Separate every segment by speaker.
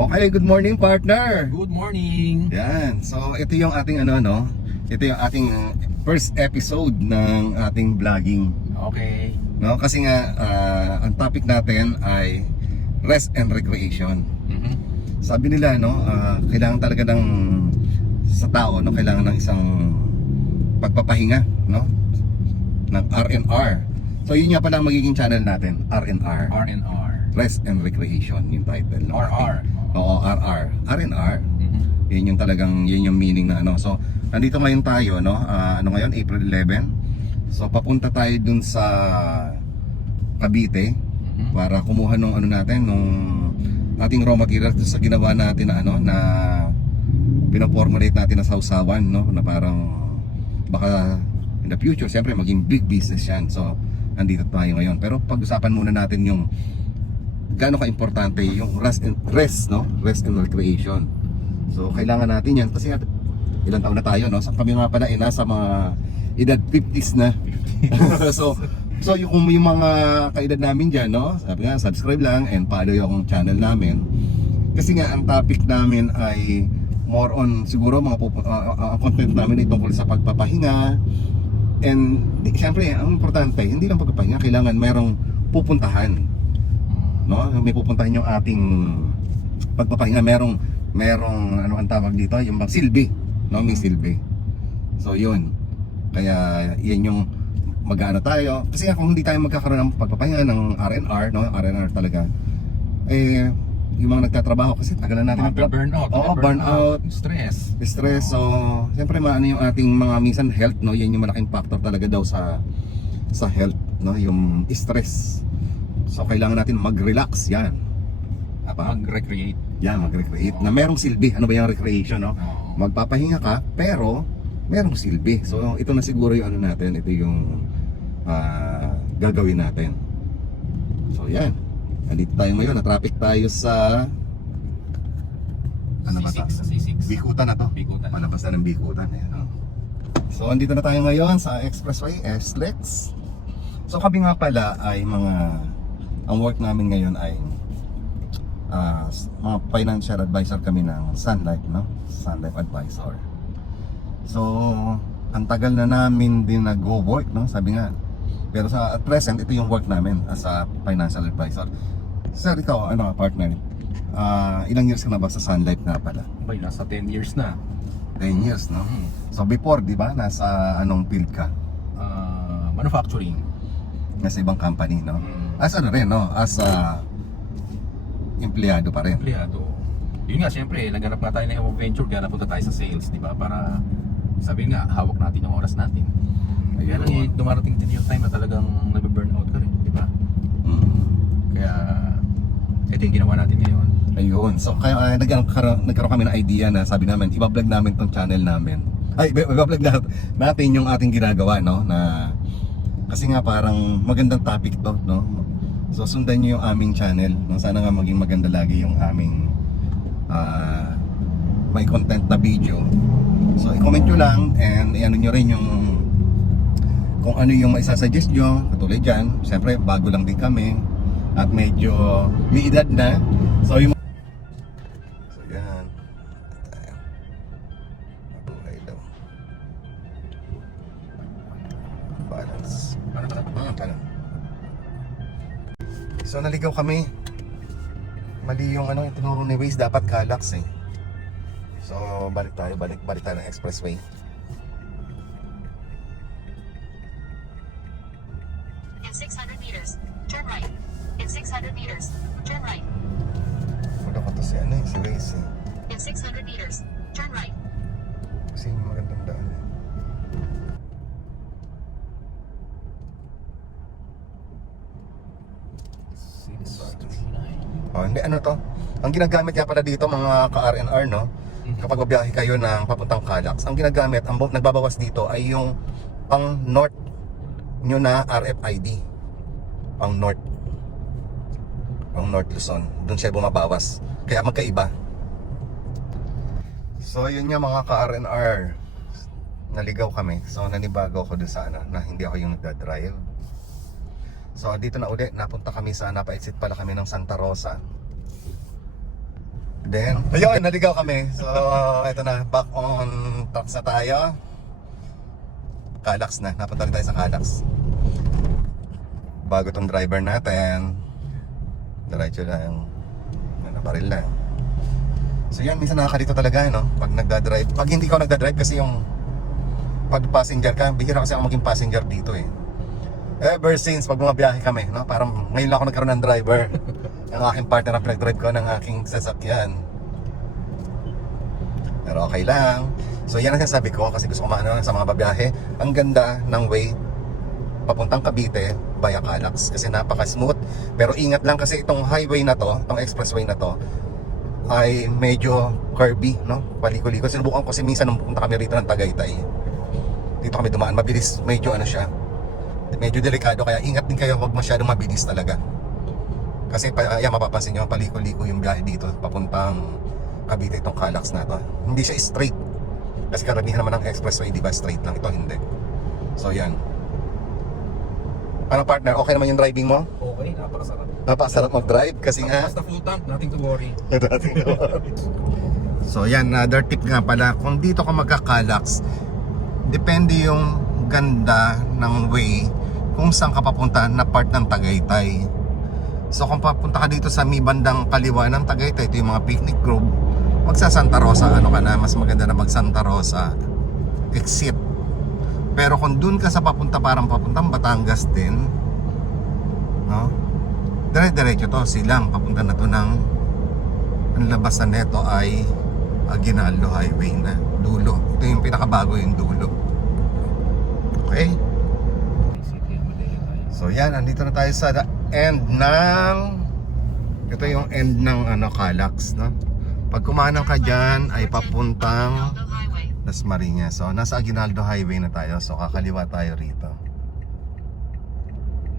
Speaker 1: Okay, good morning partner.
Speaker 2: Good morning!
Speaker 1: Yan. So ito yung ating ano no. Ito yung ating first episode ng ating vlogging.
Speaker 2: Okay.
Speaker 1: No, kasi nga ah, ang topic natin ay rest and recreation.
Speaker 2: Mhm.
Speaker 1: Sabi nila no, ah, kailangan talaga ng sa tao no, kailangan ng isang pagpapahinga, no? ng R&R. So yun nga pala ang magiging channel natin, R&R.
Speaker 2: R&R.
Speaker 1: Rest and Recreation yung title. ng
Speaker 2: RR.
Speaker 1: Oo, RR. R&R.
Speaker 2: Mhm.
Speaker 1: Yun yung talagang, yun yung meaning na ano. So, nandito ngayon tayo, no? Ah, ano ngayon? April 11. So, papunta tayo dun sa Cavite
Speaker 2: Mhm.
Speaker 1: para kumuha nung ano natin, nung ating raw materials dun sa ginawa natin na ano, na pinaformulate natin na sausawan, no? Na parang baka in the future, siyempre maging big business yan. So, nandito tayo ngayon. Pero pag-usapan muna natin yung gaano ka-importante yung rest and rest, no? Rest and recreation. So, kailangan natin yan kasi nga, ilang taon na tayo, no? So, kami nga pala, eh, nasa mga edad 50s na. so, so yung, yung mga kaedad namin dyan, no? Sabi nga, subscribe lang and follow yung channel namin. Kasi nga, ang topic namin ay more on siguro mga uh, uh, content namin ay tungkol sa pagpapahinga. And di, syempre, ang importante, hindi lang pagpapahinga, kailangan merong pupuntahan no? May pupuntahan yung ating pagpapahinga, merong merong ano ang tawag dito, yung bang silbi, no? May silbi. So, yun. Kaya yan yung mag-ano tayo. Kasi kung hindi tayo magkakaroon ng pagpapahinga ng R&R, no? R&R talaga. Eh, yung mga nagtatrabaho kasi tagal na natin
Speaker 2: Mga burnout.
Speaker 1: Oo, burnout.
Speaker 2: Stress.
Speaker 1: stress. So, siyempre maano yung ating mga minsan health, no? Yan yung malaking factor talaga daw sa sa health, no? Yung stress. So, kailangan natin mag-relax, yan. Apa?
Speaker 2: Mag-recreate.
Speaker 1: Yan, mag-recreate. Na merong silbi. Ano ba yung recreation, no?
Speaker 2: Oo.
Speaker 1: Magpapahinga ka, pero merong silbi. So, ito na siguro yung ano natin. Ito yung ah, gagawin natin. So, yan. Nandito tayo ngayon. Na-traffic tayo sa... Ano ba
Speaker 2: C6.
Speaker 1: ta?
Speaker 2: Sa C6.
Speaker 1: Bikutan na to.
Speaker 2: Bikutan.
Speaker 1: Malabas na ng Bikutan. Ayan, oh. So, andito na tayo ngayon sa Expressway, SLEX. So, kami nga pala ay mga... Ang work namin ngayon ay s- mga financial advisor kami ng Sun Life, no? Sun Life Advisor. So, ang tagal na namin din nag-go-work, no? Sabi nga. Pero sa at present, ito yung work namin as a financial advisor. Sir, ikaw, ano, partner? Ah, ilang years ka na ba sa Sun Life nga pala?
Speaker 2: Bay, nasa 10 years na.
Speaker 1: 10 years, no?
Speaker 2: Mhm.
Speaker 1: So before, di ba, nasa anong field ka?
Speaker 2: Ah, manufacturing.
Speaker 1: Nasa ibang company, no?
Speaker 2: Mm.
Speaker 1: As ano rin, no? As a empleyado pa rin.
Speaker 2: Empleyado. Yun nga, siyempre, naghanap nga tayo ng Evo Venture, kaya napunta tayo sa sales, di ba? Para, sabi nga, hawak natin yung oras natin. Kaya lang, eh, dumarating din yung time na talagang nabe-burnout ka rin, di ba?
Speaker 1: Mm.
Speaker 2: Kaya, ito yung ginawa natin ngayon.
Speaker 1: Ayun. So kaya uh, nagkaroon, nagkaroon kami ng idea na sabi namin, ibablog namin tong channel namin. Ay, ibablog na, natin yung ating ginagawa, no? Na kasi nga parang magandang topic to, no? So sundan niyo yung aming channel. Sana nga maging maganda lagi yung aming ah, may content na video. So i-comment nyo lang and i-ano nyo rin yung kung ano yung maisasuggest nyo, katulad dyan, siyempre bago lang din kami at medyo may edad na. So yung Waze, dapat Calax eh. So balik tayo, balik, balik tayo ng expressway.
Speaker 3: In 600 meters, turn right. In 600 meters, turn right.
Speaker 1: Wala ko to si ano eh, si Waze eh.
Speaker 3: In 600 meters, turn right.
Speaker 1: Kasi magandang daan eh. Oh, hindi ano to? Ang ginagamit nga pala dito mga ka-RNR no, kapag babiyahe kayo ng papuntang Calax, ang ginagamit, ang nagbabawas dito ay yung pang north nyo na RFID. Pang north. Pang North Luzon. Doon siya bumabawas. Kaya magkaiba. So yun nga mga ka-RNR. Naligaw kami. So nanibago ako doon sa ano, na hindi ako yung nagdadrive. So dito na uli, napunta kami sa napa-exit pala kami ng Santa Rosa. Then, ayun, naligaw kami. So, ito na, back on tracks na tayo. Calax na, napunta tayo sa Calax. Bago tong driver natin. Diretso lang. Ano, baril lang. So yan, minsan nakakalito talaga, no? Pag nagdadrive. Pag hindi ka nagdadrive kasi yung pag passenger ka, bihira kasi ako maging passenger dito eh. Ever since pag mga biyahe kami, no? Parang ngayon lang ako nagkaroon ng driver. ang aking partner ang pinag-drive ko ng aking sasakyan. Pero okay lang. So yan ang sinasabi ko kasi gusto ko maano sa mga babiyahe. Ang ganda ng way papuntang Cavite via Calax kasi napaka-smooth. Pero ingat lang kasi itong highway na to, itong expressway na to, ay medyo curvy, no? Paliko-liko. Sinubukan ko kasi minsan nung pupunta kami rito ng Tagaytay. Dito kami dumaan, mabilis, medyo ano siya. Medyo delikado kaya ingat din kayo, wag masyadong mabilis talaga. Kasi pa, ayan, mapapansin nyo, paliko-liko yung biyahe dito papuntang Cavite itong Calax na to. Hindi siya straight. Kasi karamihan naman ng expressway, di ba? Straight lang. Ito hindi. So yan. Ano partner, okay naman yung driving mo?
Speaker 2: Okay, napakasarap.
Speaker 1: Napakasarap mag-drive kasi nga
Speaker 2: Basta full tank, nothing to worry.
Speaker 1: so yan, another tip nga pala, kung dito ka magkakalax, depende yung ganda ng way kung saan ka papunta na part ng Tagaytay. So kung papunta ka dito sa may bandang kaliwa ng Tagaytay, ito yung mga picnic grove, magsa Santa Rosa, ano ka na, mas maganda na mag Santa Rosa exit. Pero kung dun ka sa papunta parang papuntang Batangas din, no? Dire-diretso to silang papunta na to ng ang labasan nito ay Aguinaldo Highway na dulo. Ito yung pinakabago yung dulo. Okay? So yan, andito na tayo sa end ng ito yung end ng ano Calax, no? Pag kumanang ka dyan ay papuntang. Las Marinas. So nasa Aguinaldo Highway na tayo. So kakaliwa tayo rito.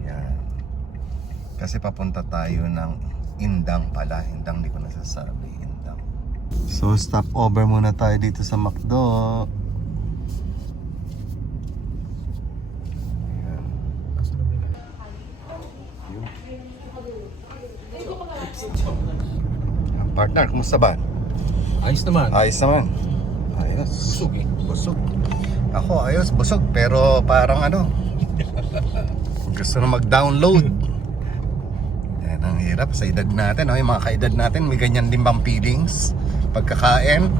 Speaker 1: Yan. Kasi papunta tayo ng Indang pala. Indang di ko nasasabi. Indang. So stop over muna tayo dito sa McDo. Partner, kumusta ba?
Speaker 2: Ayos naman.
Speaker 1: Ayos naman. Ayos.
Speaker 2: Busog eh.
Speaker 1: Busog. Ako ayos, busog. Pero parang ano, gusto na mag-download. Yan ang hirap sa edad natin. No? Yung mga kaedad natin, may ganyan din bang feelings? Pagkakain.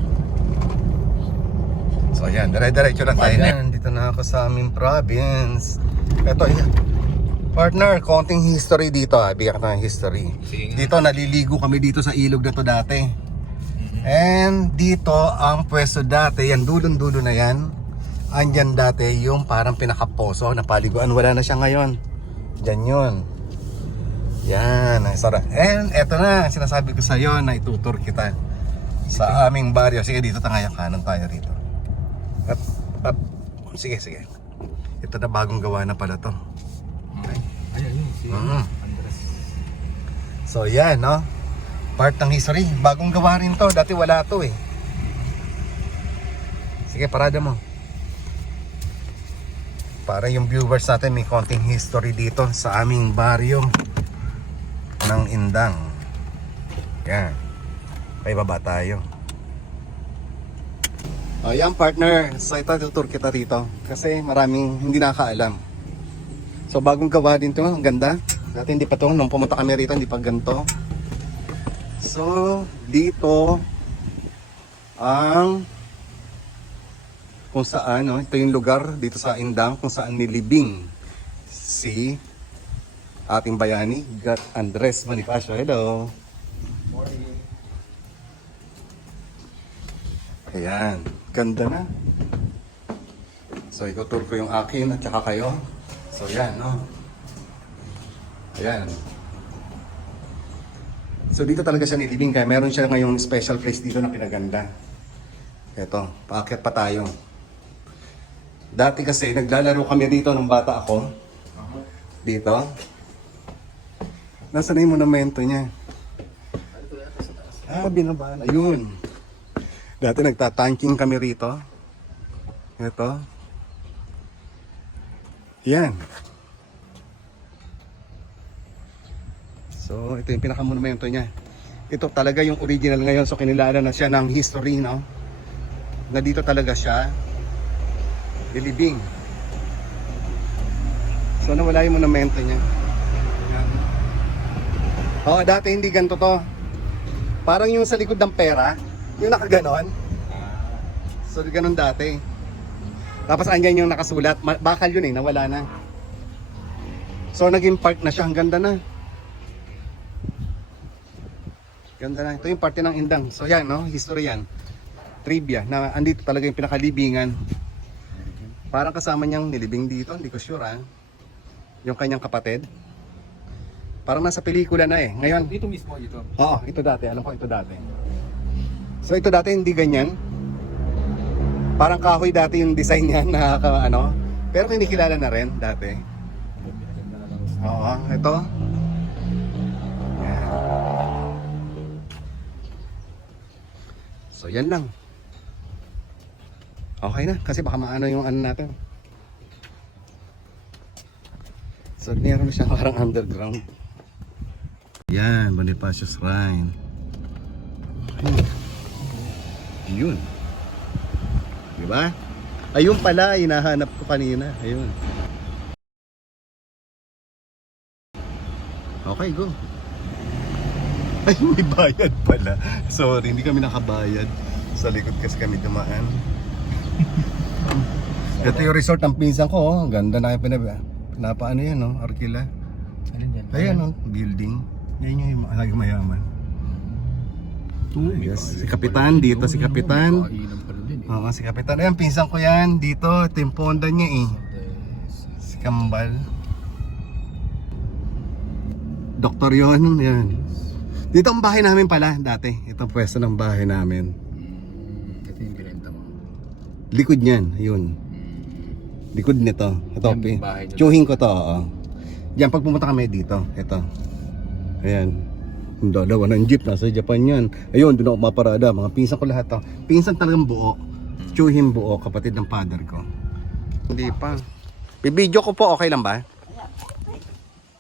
Speaker 1: So yan, dire-diretso lang tayo.
Speaker 2: Partner.
Speaker 1: Dito na ako sa aming province. Ito, yan. Partner, konting history dito ah. Bigyan ka ng history.
Speaker 2: Sige nga.
Speaker 1: Dito, naliligo kami dito sa ilog na to dati. And dito ang pwesto dati, yan dulon-dulo na yan. Andyan dati yung parang pinakaposo na paliguan. Wala na siya ngayon. Diyan yun. Yan, ang sarap. And eto na, sinasabi ko sa iyo na itutur kita sa aming baryo. Sige, dito tayo kanan tayo rito. Up, up. Sige, sige. Ito na bagong gawa na pala to.
Speaker 2: Si
Speaker 1: Mhm.
Speaker 2: Andres.
Speaker 1: So yan, no? Part ng history. Bagong gawa rin to. Dati wala to eh. Sige, parada mo. Para yung viewers natin may konting history dito sa aming baryo ng Indang. Yan. Ay baba tayo. Ayan partner, so ito tutur kita dito kasi maraming hindi nakakaalam. So bagong gawa din to, ang ganda. Dati hindi pa to, nung pumunta kami rito hindi pa ganito. So dito ang kung saan, no? ito yung lugar dito sa Indang kung saan nilibing si ating bayani, Gat Andres Bonifacio. Hello. Ayan, ganda na. So itutur ko yung akin at saka kayo. So yan, no? Ayan. So dito talaga siya nilibing kaya meron siya ngayong special place dito na pinaganda. Ito, paakyat pa tayo. Dati kasi naglalaro kami dito nung bata ako. Dito. Nasaan na yung monumento niya? Ah, binaba. Ayun. Dati nagtatanking kami rito. Ito. Yan. So, ito yung pinakamonumento niya. ito talaga yung original ngayon. So kinilala na siya ng history no? Na dito talaga siya nilibing so nawala yung monumento niya. Yan. oo dati hindi ganito to. Parang yung sa likod ng pera yung nakaganon. So ganon dati tapos andyan yung nakasulat bakal yun eh nawala na so naging park na siya ang ganda na Ganda na. Ito yung parte ng Indang. So yan, no? History yan. Trivia na andito talaga yung pinakalibingan. Parang kasama niyang nilibing dito. Hindi ko sure, ha? Yung kanyang kapatid. Parang nasa pelikula na eh. Ngayon,
Speaker 2: Dito mismo, ito.
Speaker 1: oo, ito dati. Alam ko ito dati. So ito dati hindi ganyan. Parang kahoy dati yung design niya na ka- ano. Pero kinikilala na rin dati. Oo, ito. So yan lang. Okay na kasi baka maano yung ano natin. So meron siya parang underground. Yan, Bonifacio Shrine. Ayun. Yun. Diba? Ayun pala, hinahanap ko kanina. Ayun. Okay, go. Ay, may bayad pala. Sorry, hindi kami nakabayad. Sa likod kasi kami dumaan. Ito yung resort ng pinsan ko. Oh. Ganda na yung pinab... Pinapaano yan, no? Arkila. Ayan, no? Building. Yan yung lagi mayaman. yes. Si Kapitan, dito si Kapitan. Oo, si Kapitan. Ayan, pinsan ko yan. Dito, ito yung ponda niya eh. Si Kambal. Doktor yon yan. Dito ang bahay namin pala dati. Ito ang pwesto ng bahay namin.
Speaker 2: Mm, Ito yung binenta mo.
Speaker 1: Likod niyan, yun. Likod nito. Ito,
Speaker 2: Yan, bahay niyo.
Speaker 1: tsuhin ko to, oo. Diyan, pag pumunta kami dito, ito. Ayan. Yung dalawa ng jeep, nasa Japan yan. Ayun, doon ako maparada. Mga pinsan ko lahat to. Pinsan talagang buo. Tsuhin buo, kapatid ng father ko. Hindi pa. Bibidyo ko po, okay lang ba?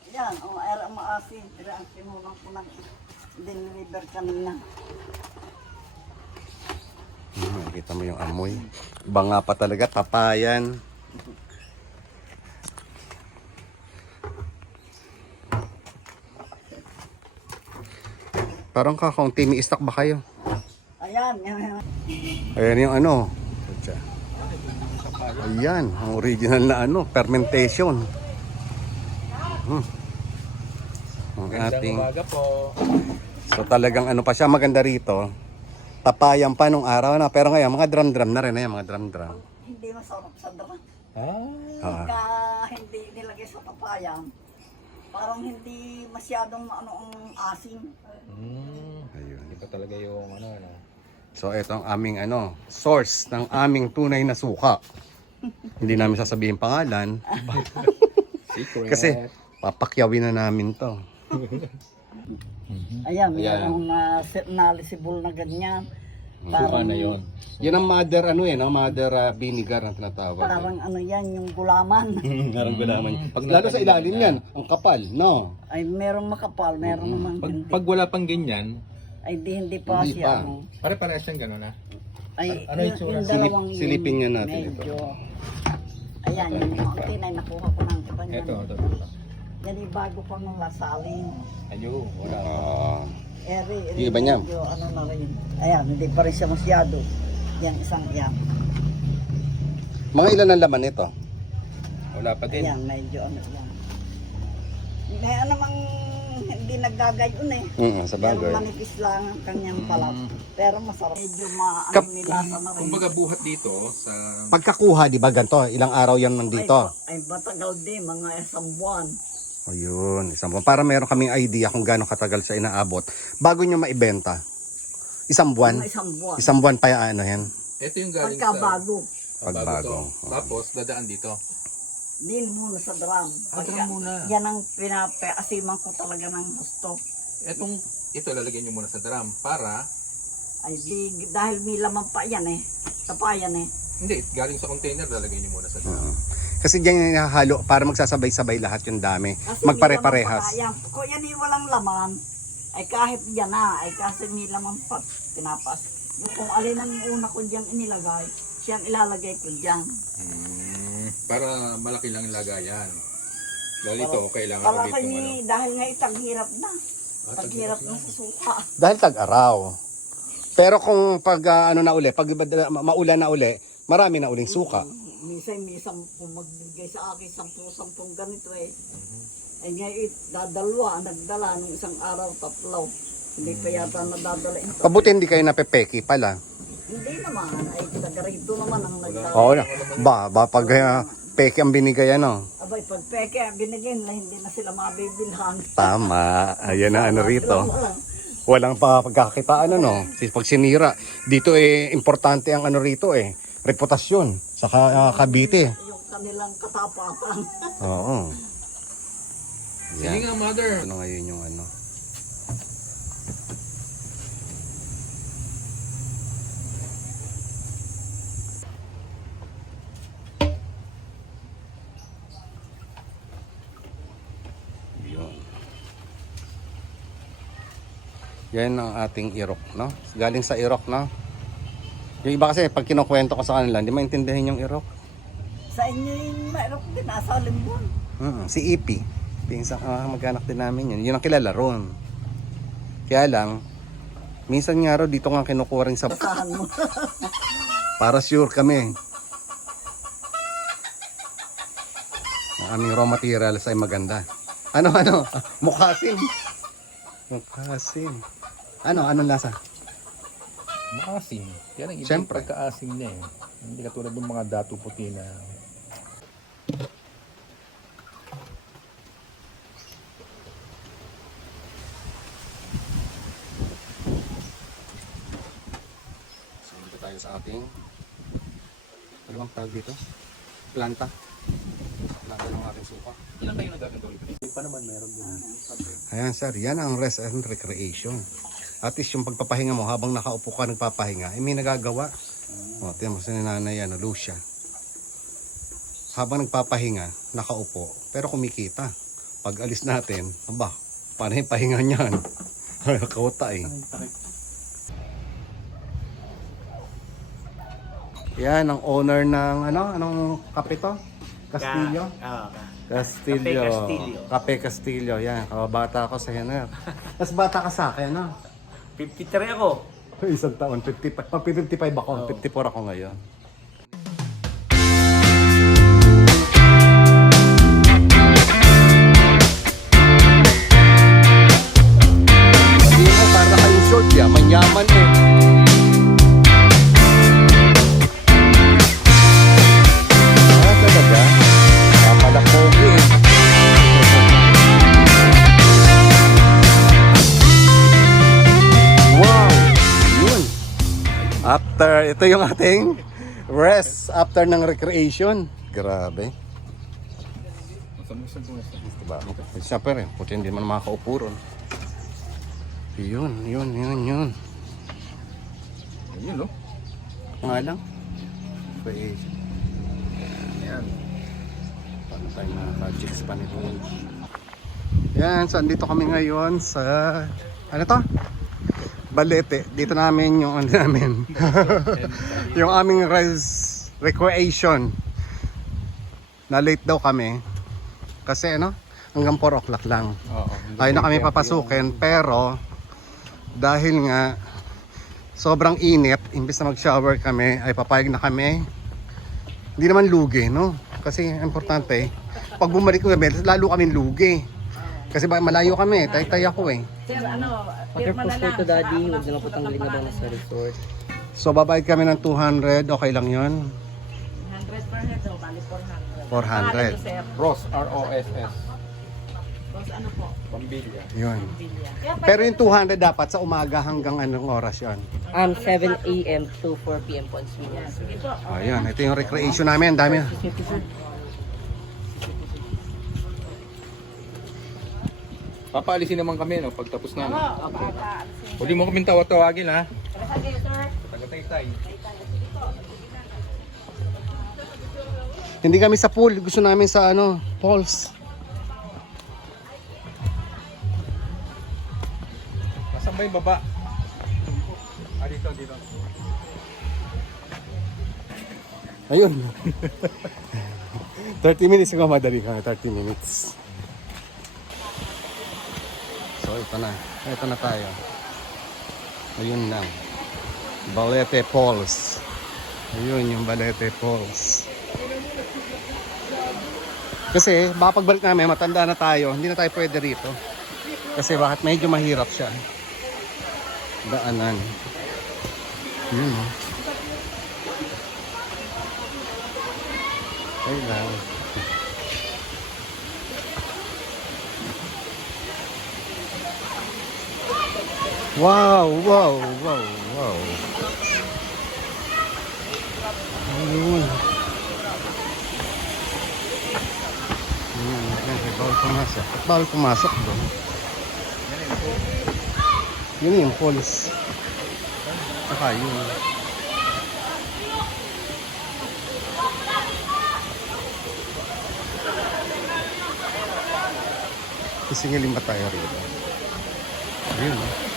Speaker 4: Yan, o, oh, era maasin. Era ang sinulang ko ng deliver kanina.
Speaker 1: Hmm, nakita mo yung amoy. Banga pa talaga, tapayan. Parang kakaunti, may stock ba kayo?
Speaker 4: Ayan, yan.
Speaker 1: Ayan yung ano. Ayan, ang original na ano, fermentation. Hmm. Ang ating,
Speaker 2: umaga po.
Speaker 1: so talagang ano pa siya, maganda rito. Tapayan pa nung araw na, pero ngayon mga drum-drum na rin, ayan, mga drum-drum.
Speaker 4: Hindi masarap sa drum.
Speaker 2: Ah.
Speaker 1: Ah.
Speaker 4: Pagka hindi nilagay sa papayan, parang hindi masyadong ano ang asin.
Speaker 2: Mm.
Speaker 1: Ayun.
Speaker 2: Iba talaga yung ano, ano.
Speaker 1: So ito ang aming ano, source ng aming tunay na suka. Hindi namin sasabihin pangalan
Speaker 2: Secret.
Speaker 1: kasi papakyawin na namin to.
Speaker 4: Ayan,
Speaker 2: Ayan.
Speaker 4: yung uh, knowledgeable na ganyan.
Speaker 2: Suka na yun.
Speaker 1: Yan ang mother ano eh, no? mother ah, vinegar ang tinatawag.
Speaker 4: Parang ano yan, yung gulaman.
Speaker 1: Narang gulaman.
Speaker 2: Pag
Speaker 1: Lalo sa ilalim yan, ang kapal, no?
Speaker 4: Ay, merong makapal, meron naman
Speaker 2: Pag,
Speaker 4: hindi.
Speaker 2: pag wala pang ganyan,
Speaker 4: Ay, di, hindi pa
Speaker 1: Hindi
Speaker 4: siya.
Speaker 1: pa.
Speaker 4: Ano.
Speaker 2: pare-pare siyang gano'n ah.
Speaker 4: Ay,
Speaker 2: Ano yung tsura?
Speaker 4: yung dalawang
Speaker 1: Silip- silipin nga natin
Speaker 4: medyo, Ayan, yung mountain ay nakuha ko ng kanya.
Speaker 2: Ito, ito, ito.
Speaker 4: Yan yung bago pa ng lasaling.
Speaker 2: Ayun, wala.
Speaker 1: Ah,
Speaker 4: Eri, eri,
Speaker 1: Yung iba niya?
Speaker 4: medyo ano na rin. Ayan, hindi pa rin siya masyado. Yan, isang yan.
Speaker 1: mga ilan ang laman nito?
Speaker 2: Wala pa din.
Speaker 4: Ayan, medyo ano yan. Kaya namang hindi naggagayon eh.
Speaker 1: Mm, sa
Speaker 4: Pero
Speaker 1: bagay.
Speaker 4: manipis lang ang kanyang palat. Pero masarap. Medyo maano
Speaker 1: Kap-
Speaker 4: nilasa na rin.
Speaker 2: Kumbaga buhat dito sa
Speaker 1: Pagkakuha, di ba ganito? Ilang araw yan nandito?
Speaker 4: Ay, ay matagal din, mga isang buwan.
Speaker 1: Ayun, isang buwan. Para meron kaming idea kung gaano katagal siya inaabot bago nyo maibenta. Isang buwan?
Speaker 4: Mga isang buwan.
Speaker 1: Isang buwan pa yung ano yan?
Speaker 2: Ito yung galing sa
Speaker 4: bago.
Speaker 1: Pagbago.
Speaker 2: to. Tapos dadaan dito.
Speaker 4: Din muna sa drum.
Speaker 2: Ah, drum muna.
Speaker 4: Yan ang pinapaasiman ko talaga ng gusto.
Speaker 2: Etong ito lalagyan niyo muna sa drum para
Speaker 4: Ay di, dahil may laman pa yan eh. Tapayan eh.
Speaker 2: hindi galing sa container lalagyan niyo muna sa drum.
Speaker 1: Oo. Kasi diyan yung nahalo para magsasabay-sabay lahat yung dami.
Speaker 4: Kasi
Speaker 1: Magpare-parehas.
Speaker 4: Kung yan yung walang laman, Ay kahit yan na, ay kasi may laman pa, pinapas. Yung kung alin ang una ko diyang inilagay, siyang ilalagay ko diyan.
Speaker 2: Hmm, para malaki lang yung lagayan. Dahil ito, kailangan
Speaker 4: Para
Speaker 2: ulit
Speaker 4: kasi
Speaker 2: yung ano.
Speaker 4: dahil nga itang hirap na.
Speaker 2: Ah,
Speaker 4: Pag hirap na sa suka.
Speaker 1: Dahil tag-araw. Pero kung pag ah, ano na uli, pag ma- maulan na uli, marami na uling suka.
Speaker 4: Minsan, minsan kung magbigay sa akin, sampu-sampung ganito eh. Ay ngayon, dadalwa, nagdala nung isang araw, tatlo. Hindi pa yata nadadala ito.
Speaker 1: Pabuti hindi kayo napepeki pala.
Speaker 4: Hindi naman, ay taga rito naman ang nagdala.
Speaker 1: Oo na. Ba, ba pag ah, peki ang binigay ano.
Speaker 4: Abay, pag peke, binigyan na hindi na sila mabibilhan.
Speaker 1: Tama. Ayan na ano rito. Walang pa pagkakakitaan ano. Pag sinira, dito eh importante ang ano rito eh. Reputasyon sa ka- Cavite.
Speaker 4: Yung kanilang katapatan.
Speaker 1: Oo.
Speaker 2: Sige
Speaker 1: Yan.
Speaker 2: nga, mother.
Speaker 1: Ano ngayon yung ano? Yan ang ating irok, no? Galing sa irok, no? Yung iba kasi, pag kinukwento ko sa kanila, hindi maintindihan yung irok.
Speaker 4: Sa inyo yung mayroon din, nasa limbon.
Speaker 1: Mm, si Ipi. Pinsang ah, mag-anak din namin yun. Yun ang kilala ron. Kaya lang, minsan nga raw dito nga kinukuha rin sa... Para sure kami. Ang aming raw materials ay maganda. Ano, ano? Mukhasin. Mukhasin. Ano, anong lasa?
Speaker 2: Maasim. Kaya lang, iba
Speaker 1: Siyempre.
Speaker 2: pagkaasim niya eh. Hindi katulad ng mga datu puti na
Speaker 1: So, dito tayo sa ating... Ano bang tawag dito? Planta. Planta ng ating suka.
Speaker 2: Ilan kayo nagaganto rito? Hindi pa naman meron din.
Speaker 1: Ayan sir, yan ang rest and recreation. At least yung pagpapahinga mo habang nakaupo ka nagpapahinga, eh may nagagawa. O, tiyan mo si nanay, ano, Lucia. Habang nagpapahinga, nakaupo, pero kumikita. Pag alis natin, aba, paano yung pahinga niyan? Kauta eh. Yan ang owner ng ano, anong kape to? Castillo?
Speaker 5: Ah,
Speaker 1: Castillo.
Speaker 5: Cafe Castillo.
Speaker 1: Cafe Castillo. Yan, kababata ako sa Hener. Mas bata ka sa akin, no?
Speaker 5: 53 ako.
Speaker 1: Isang taon, 55, pag 55 ako, 54 ako ngayon. Ito yung ating rest after ng recreation. Grabe. Diba? Siyempre, puti hindi man makakaupo ron. Yun, yun, yun, yun.
Speaker 2: Yun, no?
Speaker 1: Nga lang. Recreation.
Speaker 2: Ayan.
Speaker 1: Paano tayo nakaka-chicks pa nito? Yan, so andito kami ngayon sa... Ano to? Balete. Dito namin yung ano namin. yung aming res recreation. Na late daw kami. Kasi ano, hanggang 4 o'clock lang.
Speaker 2: Oo.
Speaker 1: Ayaw na kami papasukin pero dahil nga sobrang init, imbes na mag-shower kami, ay papayag na kami. Hindi naman lugi, no? Kasi importante, pag bumalik kami, lalo kami lugi. Kasi ba, malayo kami, tay-tay ako eh.
Speaker 6: Waterproof po ito daddy, huwag na lang po tanggalin na ba sa resort.
Speaker 1: So babayad kami ng 200, okay lang yon
Speaker 7: 100 per head o, bali 400.
Speaker 1: 400.
Speaker 7: Sir,
Speaker 2: Ross, R-O-S-S.
Speaker 7: boss, ano po?
Speaker 2: Pambilya.
Speaker 1: Yun.
Speaker 7: Bilya.
Speaker 1: Pero yung 200 dapat sa umaga hanggang anong oras yon
Speaker 6: Um, 7 a.m. to 4 p.m. po ang swimming.
Speaker 7: Sige po.
Speaker 1: Ayun, ito yung recreation namin, ang dami.
Speaker 2: Papaalisin naman kami, no? Pagtapos na, no? Huli mo kami tawag-tawagin, ha? Tagatay-tay.
Speaker 1: Hindi kami sa pool, gusto namin sa ano, falls.
Speaker 2: ba yung baba? Ah, dito, dito.
Speaker 1: Ayun. 30 minutes ko madali ka, 30 minutes. So ito na. Ito na tayo. Ayun na. Balete Falls. Ayun yung Balete Falls. Kasi baka pagbalik namin, matanda na tayo, hindi na tayo pwede rito. Kasi bakit medyo mahirap siya. Daanan. Yun oh. Ayun lang. Wow, wow, wow, wow. Ayun. Ayun, ayun, bawal pumasok. Bawal pumasok doon. Yun yung falls. Saka yun. Sisingilin ba tayo rito? Ayun. oh.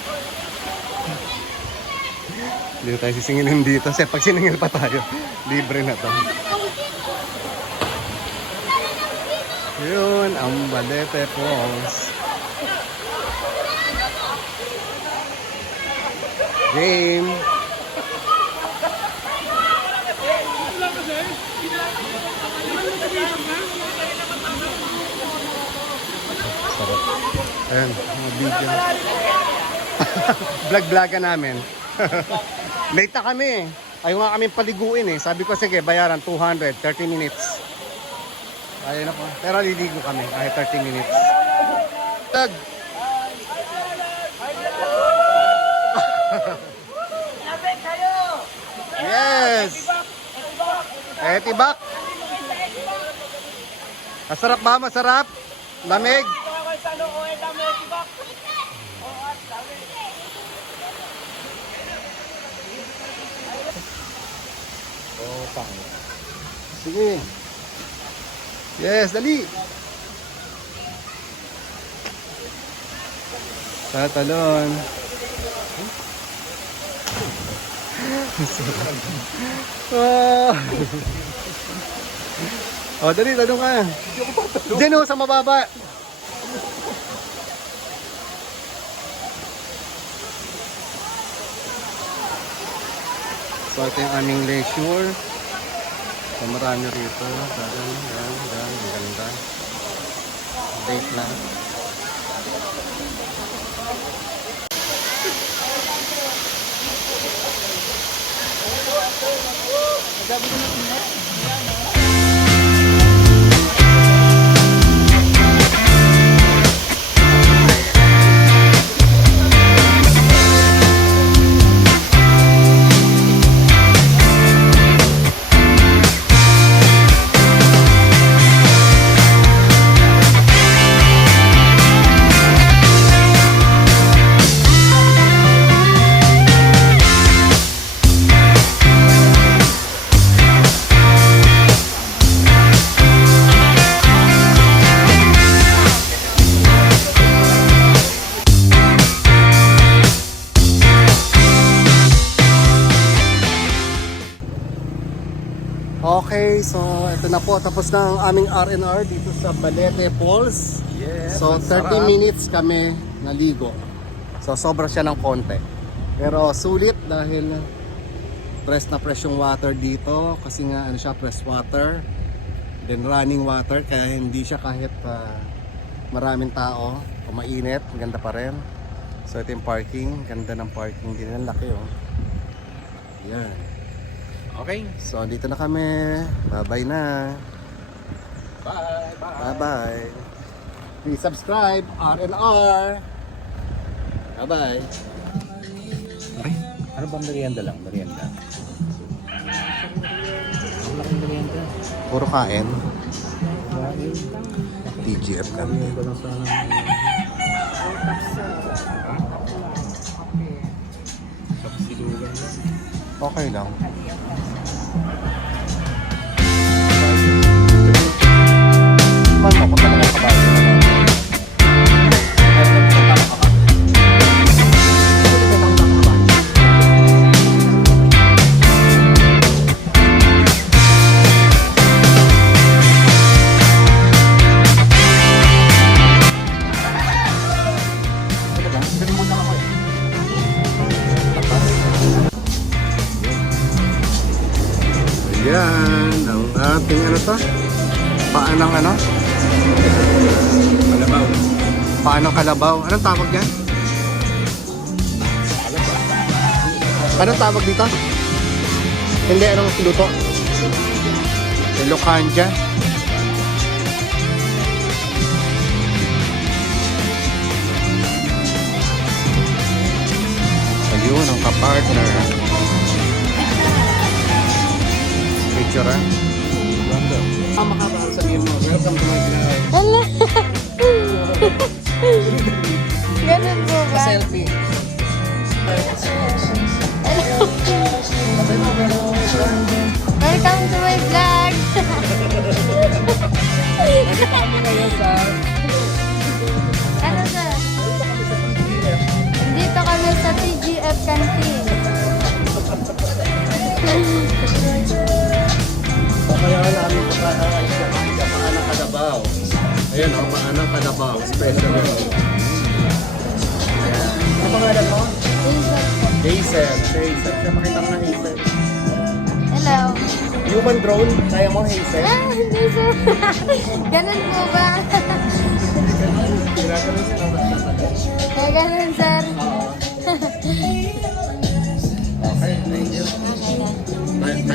Speaker 1: Hindi tayo sisingilin dito. Kasi pag siningil pa tayo, libre na to. Yun, ang Balete Falls. Game. Sarap. Ayan, mga video. Vlog-vlogan namin. Late kami. Ayaw nga kami paliguin eh. Sabi ko, sige, bayaran 200, 30 minutes. Ayun na po. Pero liligo kami kahit 30 minutes. Vlog. yes! Eh, tibak. Masarap ba? Masarap? Lamig? Oh, pang. Sige. Yes, dali. Tatalon. Ah. oh, dali, tanong ka. Diyan oh, sa mababa. So, ito yung aming leisure. So, marami rito. Dagan, dagan, dagan. Ang ganda. Date na. Okay, na po. Tapos na ang aming R&R dito sa Balete Falls.
Speaker 2: Yes,
Speaker 1: So
Speaker 2: ang
Speaker 1: 30
Speaker 2: sarap.
Speaker 1: minutes kami naligo. So sobra siya ng konti. Pero sulit dahil fresh na fresh yung water dito kasi nga ano siya fresh water. Then running water kaya hindi siya kahit ah, maraming tao o mainit, ganda pa rin. So ito yung parking, ganda ng parking din, ang laki oh. Yan.
Speaker 2: Okay.
Speaker 1: So dito na kami. Bye-bye na.
Speaker 2: Bye. Bye.
Speaker 1: Bye-bye. Please subscribe, R&R. Bye-bye.
Speaker 2: Ay, ano ba merienda lang? Merienda. Ang laking merienda.
Speaker 1: Puro kain. TGF kami.
Speaker 2: Ito lang
Speaker 1: naman mo kung talagang kabayo.
Speaker 2: Yan, ang ating ano to? Paan ng
Speaker 8: ano?
Speaker 2: Paanang kalabaw. Anong tawag yan? Anong tawag dito? Hindi, anong luto? Ilocanja. Ayun, ang kapartner. Picture ah.
Speaker 1: Ang makabahal sabihin mo, welcome to my vlog.
Speaker 5: Ala. Ganun po ba?
Speaker 1: Selfie.
Speaker 2: Human drone, kaya mo Hazel?
Speaker 5: Ah, hindi sir. Ganun po ba?
Speaker 2: Ginaganon
Speaker 5: Kaya ganun sir.
Speaker 2: Okay, thank you.